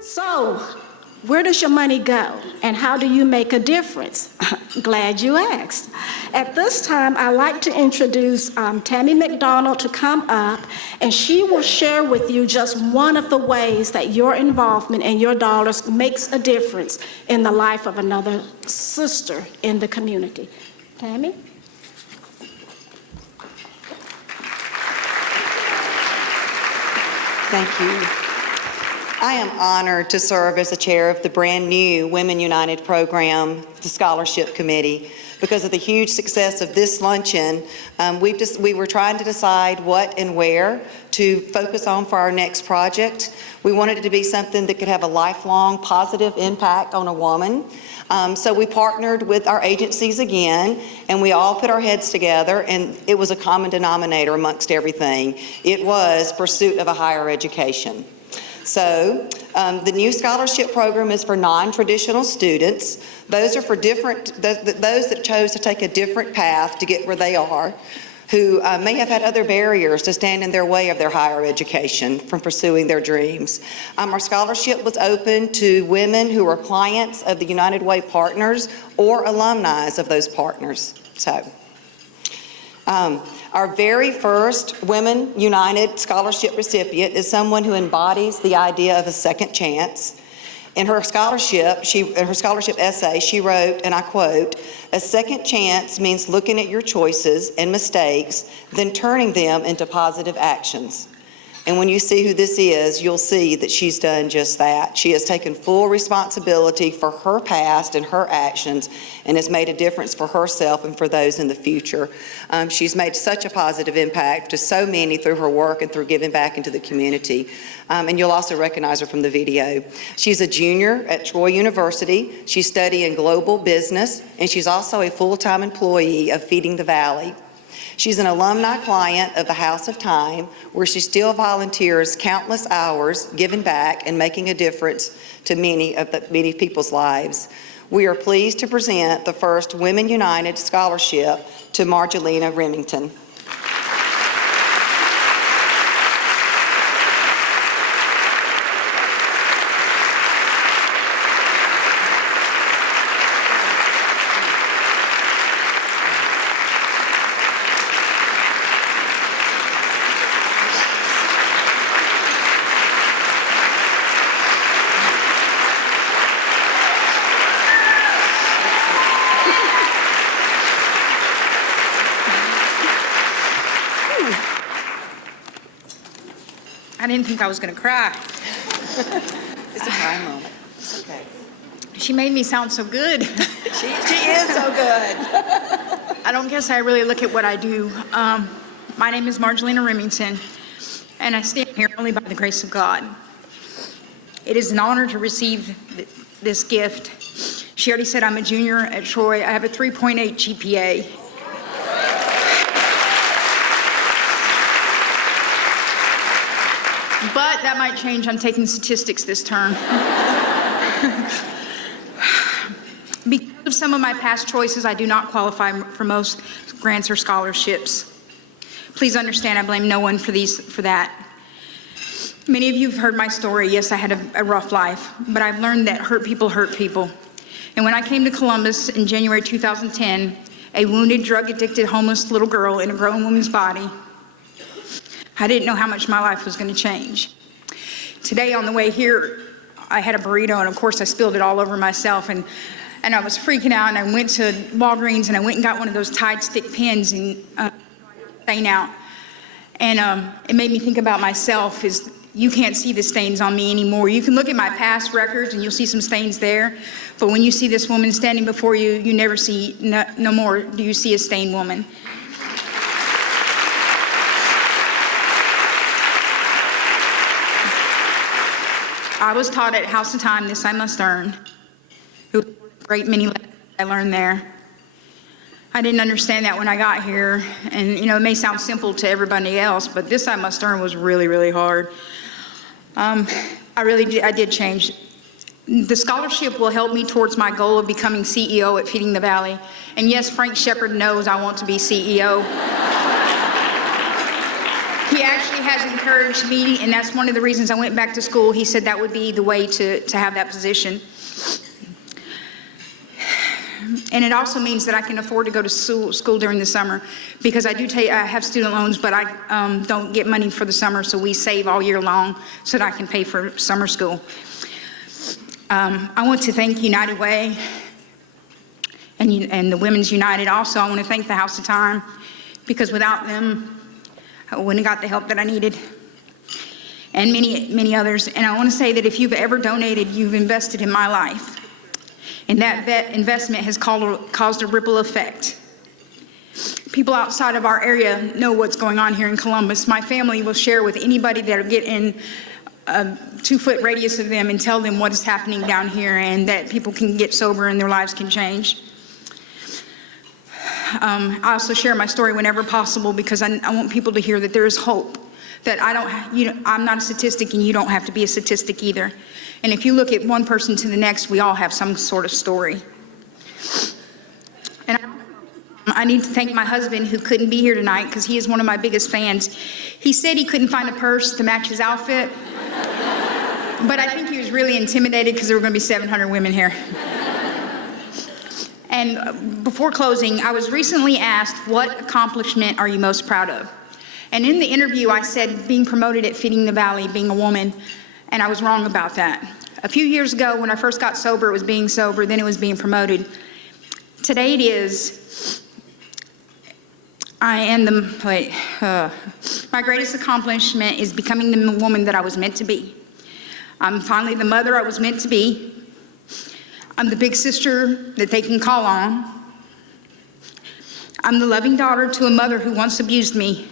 So, where does your money go, and how do you make a difference? Glad you asked. At this time, I'd like to introduce Tammy McDonald to come up, and she will share with you just one of the ways that your involvement and your dollars makes a difference in the life of another sister in the community. Tammy? Thank you. I am honored to serve as the chair of the brand new Women United program, the Scholarship Committee. Because of the huge success of this luncheon, we were trying to decide what and where to focus on for our next project. We wanted it to be something that could have a lifelong positive impact on a woman. So we partnered with our agencies again, and we all put our heads together, and it was a common denominator amongst everything. It was pursuit of a higher education. So the new scholarship program is for non-traditional students. Those are for those that chose to take a different path to get where they are, who may have had other barriers to stand in their way of their higher education from pursuing their dreams. Our scholarship was open to women who are clients of the United Way partners or alumni of those partners. So, our very first Women United Scholarship recipient is someone who embodies the idea of a second chance. In her scholarship essay, she wrote, and I quote, "A second chance means looking at your choices and mistakes, then turning them into positive actions." And when you see who this is, you'll see that she's done just that. She has taken full responsibility for her past and her actions and has made a difference for herself and for those in the future. She's made such a positive impact to so many through her work and through giving back into the community. And you'll also recognize her from the video. She's a junior at Troy University. She's studying global business, and she's also a full-time employee of Feeding the Valley. She's an alumni client of the House of Time, where she still volunteers countless hours giving back and making a difference to many people's lives. We are pleased to present the first Women United Scholarship to Margelina Remington. I didn't think I was going to cry. It's a cry moment. It's okay. She made me sound so good. She is so good. I don't guess I really look at what I do. My name is Margelina Remington, and I stand here only by the grace of God. It is an honor to receive this gift. She already said I'm a junior at Troy. I have a 3.8 GPA. But that might change. I'm taking statistics this term. Because of some of my past choices, I do not qualify for most grants or scholarships. Please understand, I blame no one for that. Many of you have heard my story. Yes, I had a rough life, but I've learned that hurt people hurt people. And when I came to Columbus in January 2010, a wounded, drug-addicted, homeless little girl in a grown woman's body, I didn't know how much my life was going to change. Today on the way here, I had a burrito, and of course I spilled it all over myself, and I was freaking out, and I went to Walgreens, and I went and got one of those Tide stick pens and stain out. And it made me think about myself, is you can't see the stains on me anymore. You can look at my past records and you'll see some stains there, but when you see this woman standing before you, you never see, no more do you see a stained woman. I was taught at House of Time, this I must earn. It was a great many lessons I learned there. I didn't understand that when I got here, and you know, it may sound simple to everybody else, but this I must earn was really, really hard. I did change. The scholarship will help me towards my goal of becoming CEO at Feeding the Valley. And yes, Frank Shepard knows I want to be CEO. He He actually has encouraged me, and that's one of the reasons I went back to school. He said that would be the way to have that position. And it also means that I can afford to go to school during the summer, because I have student loans, but I don't get money for the summer, so we save all year long so that I can pay for summer school. I want to thank United Way and the Women's United. Also, I want to thank the House of Time, because without them, I wouldn't have got the help that I needed, and many, many others. And I want to say that if you've ever donated, you've invested in my life. And that investment has caused a ripple effect. People outside of our area know what's going on here in Columbus. My family will share with anybody that will get in a 2-foot radius of them and tell them what is happening down here, and that people can get sober and their lives can change. I also share my story whenever possible, because I want people to hear that there is hope, that I'm not a statistic, and you don't have to be a statistic either. And if you look at one person to the next, we all have some sort of story. And I need to thank my husband, who couldn't be here tonight because he is one of my biggest fans. He said he couldn't find a purse to match his outfit, but I think he was really intimidated because there were going to be 700 women here. And before closing, I was recently asked, what accomplishment are you most proud of? And in the interview, I said being promoted at Feeding the Valley, being a woman, and I was wrong about that. A few years ago, when I first got sober, it was being sober, then it was being promoted. Today it is, my greatest accomplishment is becoming the woman that I was meant to be. I'm finally the mother I was meant to be. I'm the big sister that they can call on. I'm the loving daughter to a mother who once abused me.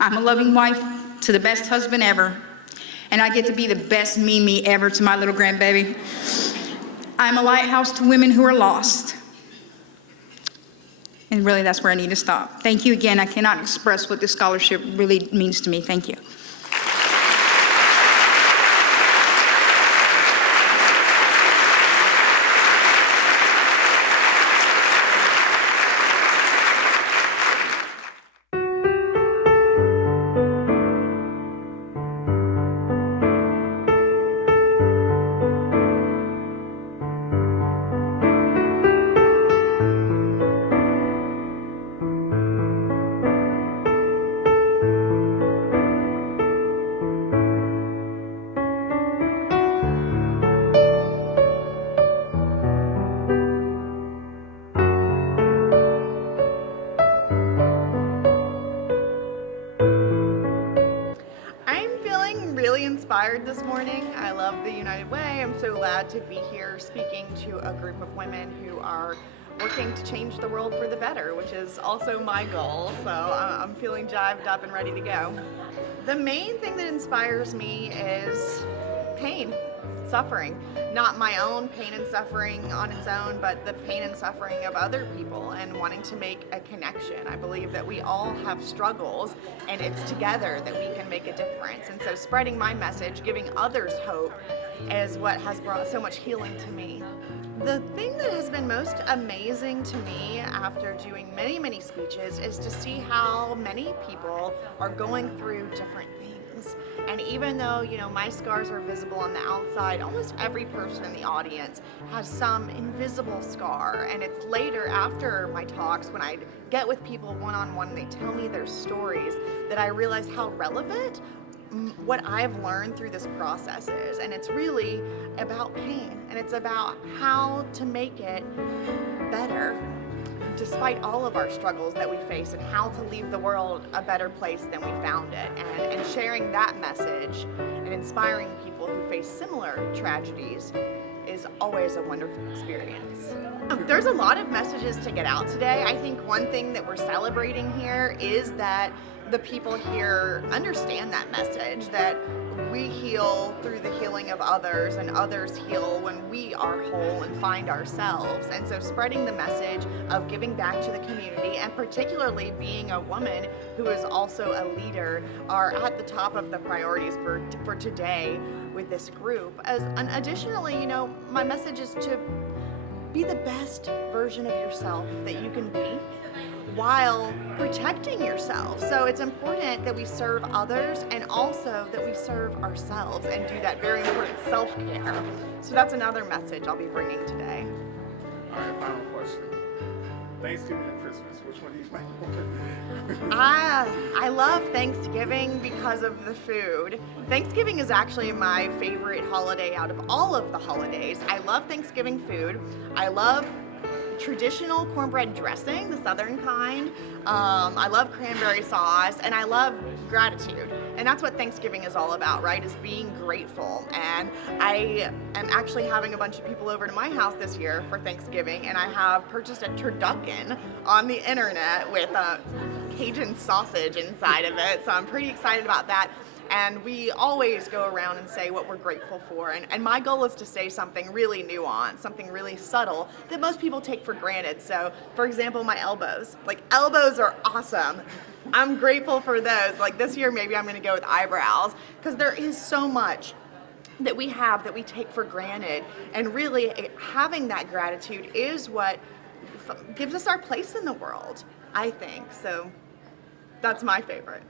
I'm a loving wife to the best husband ever. And I get to be the best me ever to my little grandbaby. I'm a lighthouse to women who are lost. And really, that's where I need to stop. Thank you again. I cannot express what this scholarship really means to me. Thank you. Inspired this morning. I love the United Way. I'm so glad to be here speaking to a group of women who are working to change the world for the better, which is also my goal. So I'm feeling jived up and ready to go. The main thing that inspires me is pain, suffering. Not my own pain and suffering on its own, but the pain and suffering of other people, and wanting to make a connection. I believe that we all have struggles, and it's together that we can make a difference. And so spreading my message, giving others hope, is what has brought so much healing to me. The thing that has been most amazing to me after doing many, many speeches is to see how many people are going through different things. And even though, my scars are visible on the outside, almost every person in the audience has some invisible scar. And it's later, after my talks, when I get with people one-on-one and they tell me their stories, that I realize how relevant what I've learned through this process is. And it's really about pain, and it's about how to make it better despite all of our struggles that we face, and how to leave the world a better place than we found it. And sharing that message and inspiring people who face similar tragedies is always a wonderful experience. There's a lot of messages to get out today. I think one thing that we're celebrating here is that the people here understand that message, that we heal through the healing of others, and others heal when we are whole and find ourselves. And so spreading the message of giving back to the community, and particularly being a woman who is also a leader, are at the top of the priorities for today with this group. And additionally, my message is to be the best version of yourself that you can be while protecting yourself. So it's important that we serve others and also that we serve ourselves and do that very important self-care. So that's another message I'll be bringing today. All right, final question. Thanksgiving and Christmas, which one do you like more? I love Thanksgiving because of the food. Thanksgiving is actually my favorite holiday out of all of the holidays. I love Thanksgiving food. I love traditional cornbread dressing, the southern kind. I love cranberry sauce, and I love gratitude. And that's what Thanksgiving is all about, right? Is being grateful. And I am actually having a bunch of people over to my house this year for Thanksgiving, and I have purchased a turducken on the internet with Cajun sausage inside of it. So I'm pretty excited about that. And we always go around and say what we're grateful for. And my goal is to say something really nuanced, something really subtle that most people take for granted. So, for example, my elbows. Like, elbows are awesome. I'm grateful for those. Like, this year, maybe I'm going to go with eyebrows, because there is so much that we have that we take for granted. And really, having that gratitude is what gives us our place in the world, I think. So, that's my favorite.